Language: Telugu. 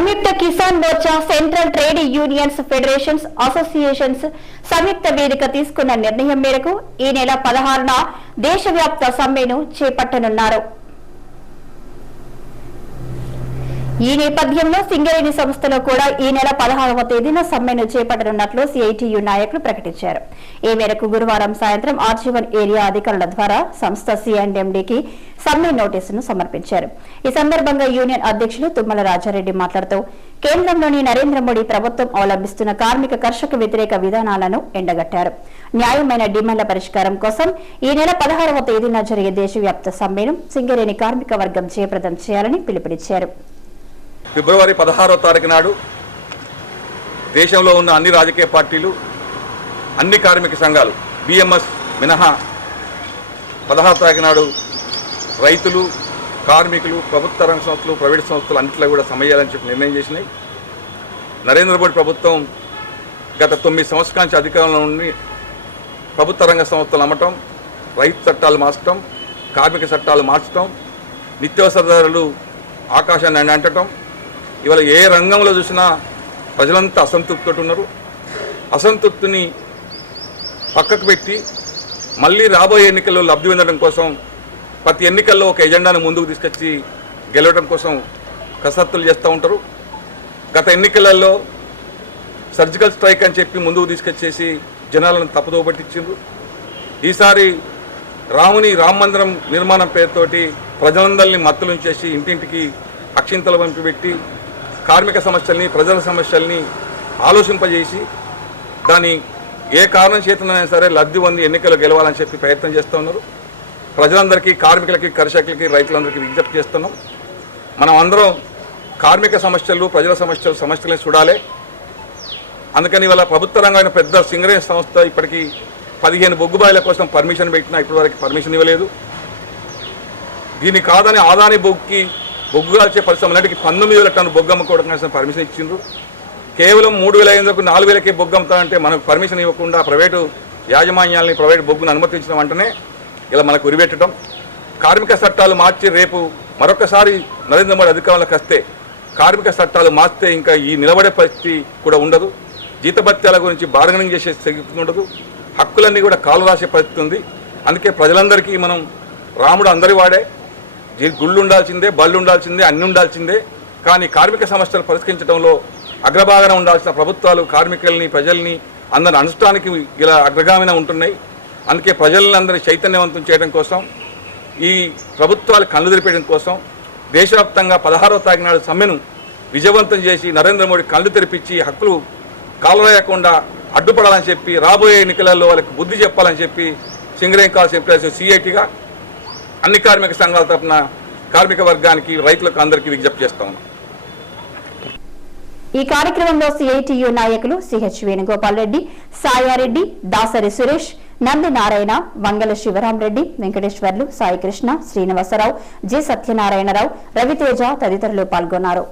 Samyukta Kisan Morcha central trade unions federations associations సంయుక్త వేదిక తీసుకున్న నిర్ణయం మేరకు ఈ నెల పదహారున దేశవ్యాప్త సమ్మెను చేపట్టనున్నారు. ఈ నేపథ్యంలో సింగరేణి సంస్థలో కూడా ఈ నెల పదహారవ తేదీన సమ్మెను చేపట్టనున్నట్లు సిఐటియు నాయకులు ప్రకటించారు. ఈ మేరకు గురువారం సాయంత్రం ఆర్జీవన్ ఏరియా అధికారుల ద్వారా సంస్థ సిఎండ్ఎండికి సమ్మె నోటీసును సమర్పించారు. ఈ సందర్భంగా యూనియన్ అధ్యక్షులు తుమ్మల రాజారెడ్డి మాట్లాడుతూ కేంద్రంలోని నరేంద్ర మోడీ ప్రభుత్వం అవలంబిస్తున్న కార్మిక కర్షక వ్యతిరేక విధానాలను ఎండగట్టారు. న్యాయమైన డిమాండ్ల పరిష్కారం కోసం ఈ నెల పదహారవ తేదీన జరిగే దేశవ్యాప్త సమ్మెను సింగరేణి కార్మిక వర్గం జయప్రదం చేయాలని పిలుపునిచ్చారు. ఫిబ్రవరి పదహారో తారీఖు నాడు దేశంలో ఉన్న అన్ని రాజకీయ పార్టీలు అన్ని కార్మిక సంఘాలు బిఎంఎస్ మినహా పదహారు తారీఖు నాడు రైతులు కార్మికులు ప్రభుత్వ రంగ సంస్థలు ప్రైవేట్ సంస్థలు అన్నింటిలో కూడా సమయాలని చెప్పి నిర్ణయం చేసినాయి. నరేంద్ర మోడీ ప్రభుత్వం గత తొమ్మిది సంవత్సరాల నుంచి అధికారంలో ఉండి ప్రభుత్వ రంగ సంస్థలు అమ్మటం రైతు చట్టాలు మార్చడం కార్మిక చట్టాలు మార్చడం నిత్యావసర ధరలు ఆకాశాన్ని అంటటం ఇవాళ ఏ రంగంలో చూసినా ప్రజలంతా అసంతృప్తితో ఉన్నారు. అసంతృప్తిని పక్కకు పెట్టి మళ్ళీ రాబోయే ఎన్నికల్లో లబ్ధి పొందడం కోసం ప్రతి ఎన్నికల్లో ఒక ఎజెండాను ముందుకు తీసుకొచ్చి గెలవడం కోసం కసరత్తులు చేస్తూ ఉంటారు. గత ఎన్నికలలో సర్జికల్ స్ట్రైక్ అని చెప్పి ముందుకు తీసుకొచ్చేసి జనాలను తప్పుదో పట్టించిండ్రు. ఈసారి రాముని రామ మందిరం నిర్మాణం పేరుతోటి ప్రజలందరినీ మత్తులుంచేసి ఇంటింటికి అక్షింతలు పంపిపెట్టి కార్మిక సమస్యల్ని ప్రజల సమస్యల్ని ఆలోచింపజేసి దాని ఏ కారణం చేతనైనా సరే లబ్ధి పొంది ఎన్నికలు గెలవాలని చెప్పి ప్రయత్నం చేస్తూ ఉన్నారు. ప్రజలందరికీ కార్మికులకి కర్షకులకి రైతులందరికీ విజ్ఞప్తి చేస్తున్నాం. మనం అందరం కార్మిక సమస్యలు ప్రజల సమస్యలు సమస్యలను చూడాలి. అందుకని ఇవాళ ప్రభుత్వ రంగమైన పెద్ద సింగరేజ్ సంస్థ ఇప్పటికీ పదిహేను బొగ్గుబాయిల కోసం పర్మిషన్ పెట్టినా ఇప్పటివరకు పర్మిషన్ ఇవ్వలేదు. దీని కాదని ఆదాని బొగ్గుకి బొగ్గు కాల్చే పరిశ్రమ నాటికి పంతొమ్మిది వేల టన్ను బొగ్గు అమ్ముకోవడం కోసం పర్మిషన్ ఇచ్చిండ్రు. కేవలం మూడు వేల ఐదు వందలకు నాలుగు వేలకే బొగ్గు అమ్ముతారంటే మనకు పర్మిషన్ ఇవ్వకుండా ప్రైవేటు యాజమాన్యాలని ప్రైవేట్ బొగ్గును అనుమతించడం వెంటనే ఇలా మనకు ఉరిపెట్టడం కార్మిక చట్టాలు మార్చి రేపు మరొకసారి నరేంద్ర మోడీ అధికారంలోకి వస్తే కార్మిక చట్టాలు మార్చితే ఇంకా ఈ నిలబడే పరిస్థితి కూడా ఉండదు. జీతభత్యాల గురించి బార్గనింగ్ చేసే స్థితి ఉండదు. హక్కులన్నీ కూడా కాలు రాసే పరిస్థితి ఉంది. అందుకే ప్రజలందరికీ మనం రాముడు అందరి వాడే జీ- గుళ్ళు ఉండాల్సిందే బళ్ళు ఉండాల్సిందే అన్ని ఉండాల్సిందే కానీ కార్మిక సమస్యలు పరిష్కరించడంలో అగ్రభాగాన ఉండాల్సిన ప్రభుత్వాలు కార్మికుల్ని ప్రజల్ని అందరిని అనుష్ఠానికి ఇలా అగ్రగామిన ఉంటున్నాయి. అందుకే ప్రజలను అందరినీ చైతన్యవంతం చేయడం కోసం ఈ ప్రభుత్వాలు కళ్ళు తెరిపేయడం కోసం దేశవ్యాప్తంగా పదహారవ తాగినాడు సమ్మెను విజయవంతం చేసి నరేంద్ర మోడీ కళ్ళు తెరిపించి హక్కులు కాలరాయకుండా అడ్డుపడాలని చెప్పి రాబోయే ఎన్నికలలో వాళ్ళకి బుద్ధి చెప్పాలని చెప్పి సింగరేం కాల్స్ ఎంప్లాయీస్ సిఐటిగా అన్ని కార్మిక సంఘాల తరఫున కార్మిక వర్గానికి రైతులకు అందరికీ విజ్ఞప్తి చేస్తా ఉన్నాం. ఈ కార్యక్రమంలో సిఐటియు నాయకులు సిహెచ్ వేణుగోపాల్ రెడ్డి సాయారెడ్డి దాసరి సురేష్ నంది నారాయణ వంగల శివరామరెడ్డి వెంకటేశ్వర్లు సాయికృష్ణ శ్రీనివాసరావు జి సత్యనారాయణరావు రవితేజ తదితరులు పాల్గొన్నారు.